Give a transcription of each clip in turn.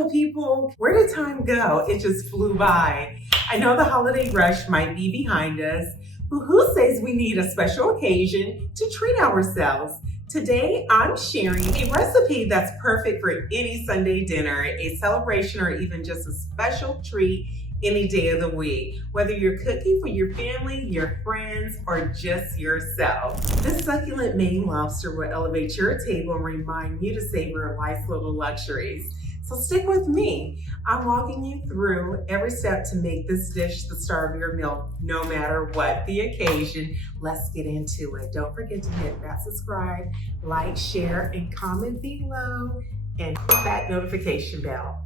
beautiful people. Where did time go? It just flew by. I know the holiday rush might be behind us, but who says we need a special occasion to treat ourselves? Today, I'm sharing a recipe that's perfect for any Sunday dinner, a celebration, or even just a special treat any day of the week. Whether you're cooking for your family, your friends, or just yourself. This succulent Maine lobster will elevate your table and remind you to savor life's little luxuries. So stick with me. I'm walking you through every step to make this dish the star of your meal, no matter what the occasion. Let's get into it. Don't forget to hit that subscribe, like, share, and comment below, and hit that notification bell.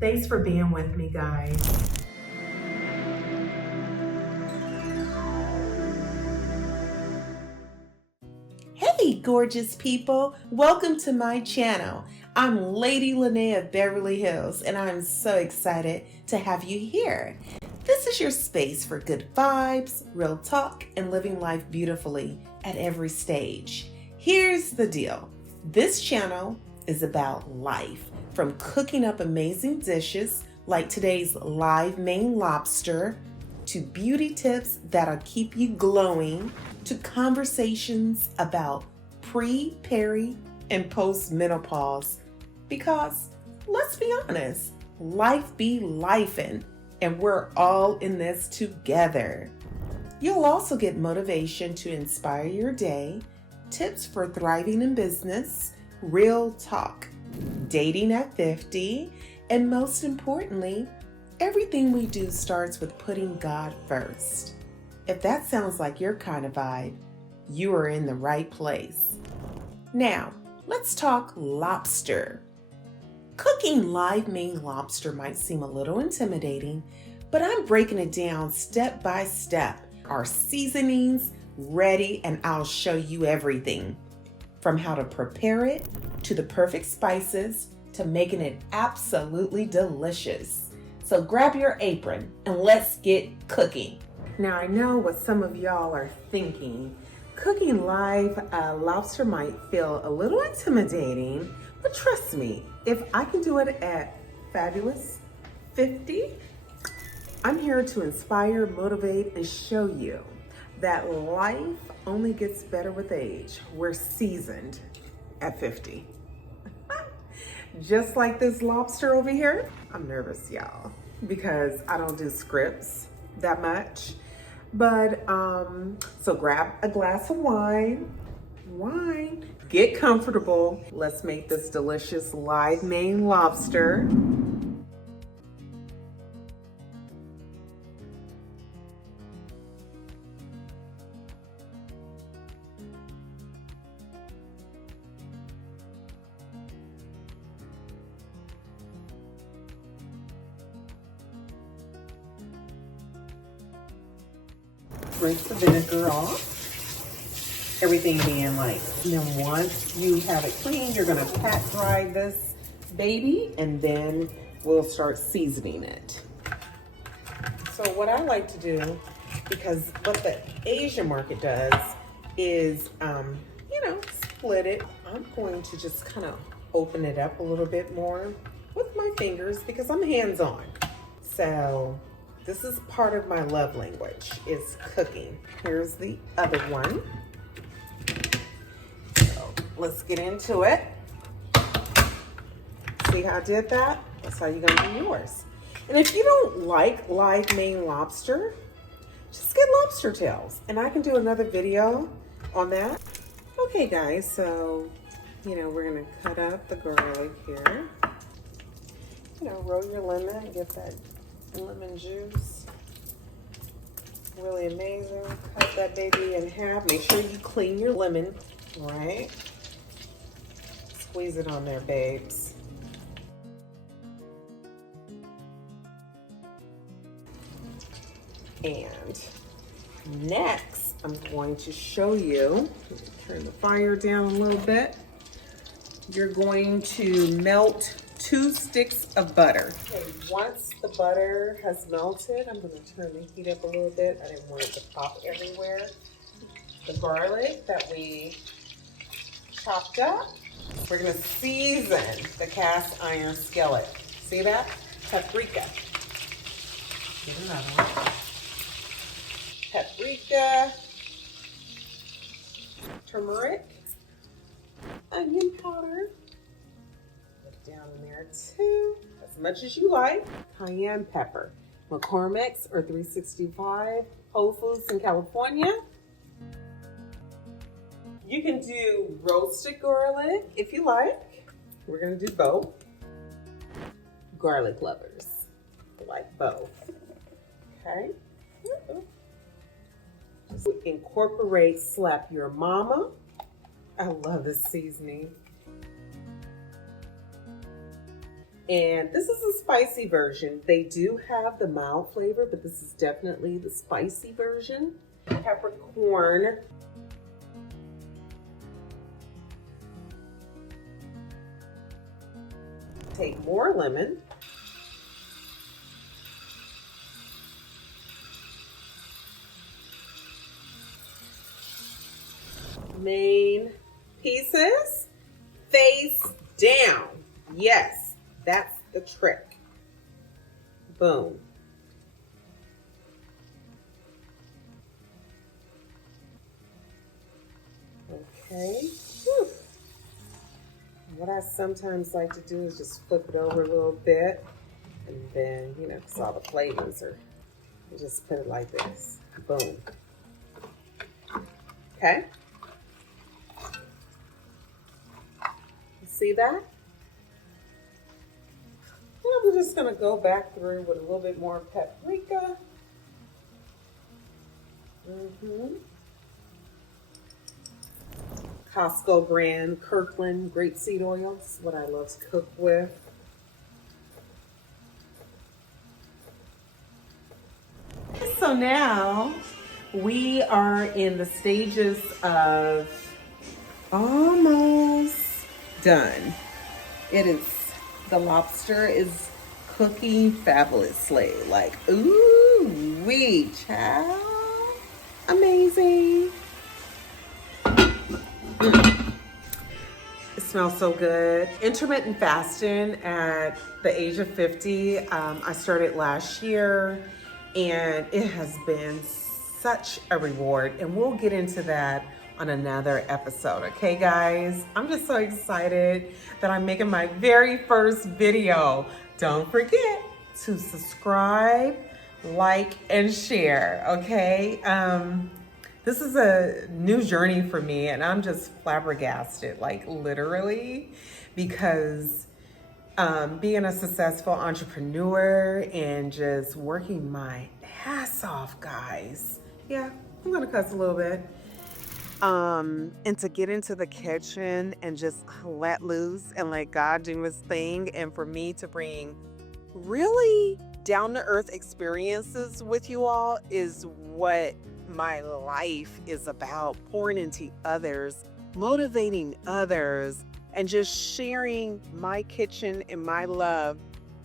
Thanks for being with me, guys. Hey, gorgeous people. Welcome to my channel. I'm Lady Linnea of Beverly Hills, and I'm so excited to have you here. This is your space for good vibes, real talk, and living life beautifully at every stage. Here's the deal. This channel is about life, from cooking up amazing dishes like today's live Maine lobster, to beauty tips that'll keep you glowing, to conversations about pre, peri, and post-menopause. Because let's be honest, life be lifing, and we're all in this together. You'll also get motivation to inspire your day, tips for thriving in business, real talk, dating at 50, and most importantly, everything we do starts with putting God first. If that sounds like your kind of vibe, you are in the right place. Now, let's talk lobster. Cooking live Maine lobster might seem a little intimidating, but I'm breaking it down step by step. Our seasonings ready, and I'll show you everything. From how to prepare it, to the perfect spices, to making it absolutely delicious. So grab your apron and let's get cooking. Now I know what some of y'all are thinking. Cooking live lobster might feel a little intimidating, but trust me, if I can do it at fabulous 50, I'm here to inspire, motivate, and show you that life only gets better with age. We're seasoned at 50. Just like this lobster over here. I'm nervous, y'all, because I don't do scripts that much. But, so grab a glass of wine, get comfortable. Let's make this delicious live Maine lobster. Rinse the vinegar off, everything being light. And then once you have it cleaned, you're gonna pat dry this baby, and then we'll start seasoning it. So what I like to do, because what the Asian market does is, split it. I'm going to just kind of open it up a little bit more with my fingers because I'm hands-on. So this is part of my love language, is cooking. Here's the other one. So let's get into it. See how I did that? That's how you're gonna do yours. And if you don't like live Maine lobster, just get lobster tails. And I can do another video on that. Okay guys, so, we're gonna cut up the garlic here. Roll your lemon and get that lemon juice. Really amazing. Cut that baby in half. Make sure you clean your lemon, right? Squeeze it on there, babes. And next, I'm going to show you, turn the fire down a little bit. You're going to melt 2 sticks of butter. Okay, once the butter has melted, I'm going to turn the heat up a little bit. I didn't want it to pop everywhere. The garlic that we chopped up, we're going to season the cast iron skillet. See that? Paprika. Get another one. Paprika. Turmeric. Onion powder. Put it down in there too. As much as you like. Cayenne pepper. McCormick's or 365. Whole Foods in California. You can do roasted garlic if you like. We're gonna do both. Garlic lovers like both. Okay. Just incorporate Slap Your Mama. I love this seasoning. And this is a spicy version. They do have the mild flavor, but this is definitely the spicy version. Peppercorn. Take more lemon. Maine pieces face down. Yes, that's the trick. Boom. Okay. Whew. What I sometimes like to do is just flip it over a little bit, and then, you know, because all the flavors are, you just put it like this. Boom. Okay. See that? And I'm just going to go back through with a little bit more paprika. Costco brand Kirkland grapeseed oil. This is what I love to cook with. So now we are in the stages of almost done. It is, the lobster is cooking fabulously. Like, ooh, wee, child. Amazing. It smells so good. Intermittent fasting at the age of 50. I started last year, and it has been such a reward. And we'll get into that on another episode, okay guys? I'm just so excited that I'm making my very first video. Don't forget to subscribe, like, and share, okay? This is a new journey for me, and I'm just flabbergasted, like literally, because being a successful entrepreneur and just working my ass off, guys. Yeah, I'm gonna cuss a little bit. And to get into the kitchen and just let loose and let God do his thing, and for me to bring really down-to-earth experiences with you all is what my life is about. Pouring into others, motivating others, and just sharing my kitchen and my love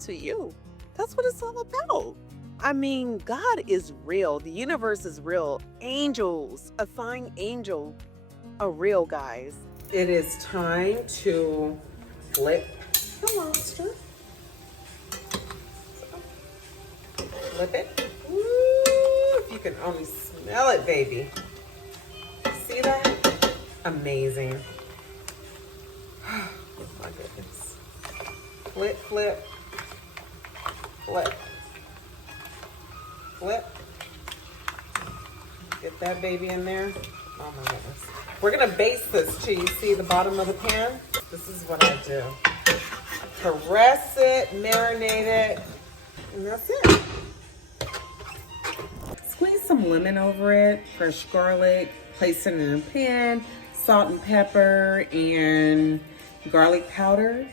to you. That's what it's all about. I mean, God is real. The universe is real. Angels, a fine angel, are real, guys. It is time to flip the lobster. So, flip it. Ooh, if you can only smell it, baby. See that? Amazing. Oh my goodness. Flip, flip, flip. Flip. Get that baby in there. Oh my goodness. We're gonna baste this too. You see the bottom of the pan? This is what I do. Caress it, marinate it, and that's it. Squeeze some lemon over it, fresh garlic, place it in a pan, salt and pepper, and garlic powder,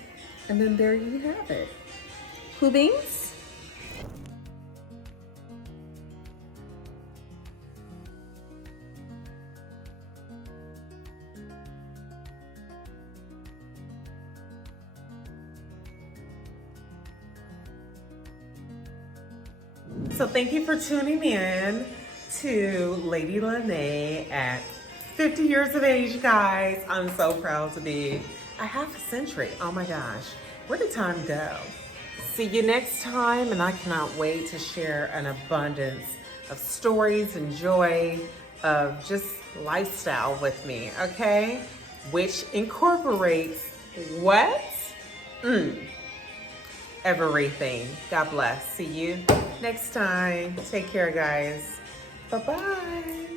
and then there you have it. Cool beans? So thank you for tuning in to Lady Lene at 50 years of age, guys. I'm so proud to be a half a century. Oh my gosh, where did time go? see you next time, and I cannot wait to share an abundance of stories and joy of just lifestyle with me, okay? Which incorporates what? Everything. God bless. See you next time. Take care, guys. Bye-bye.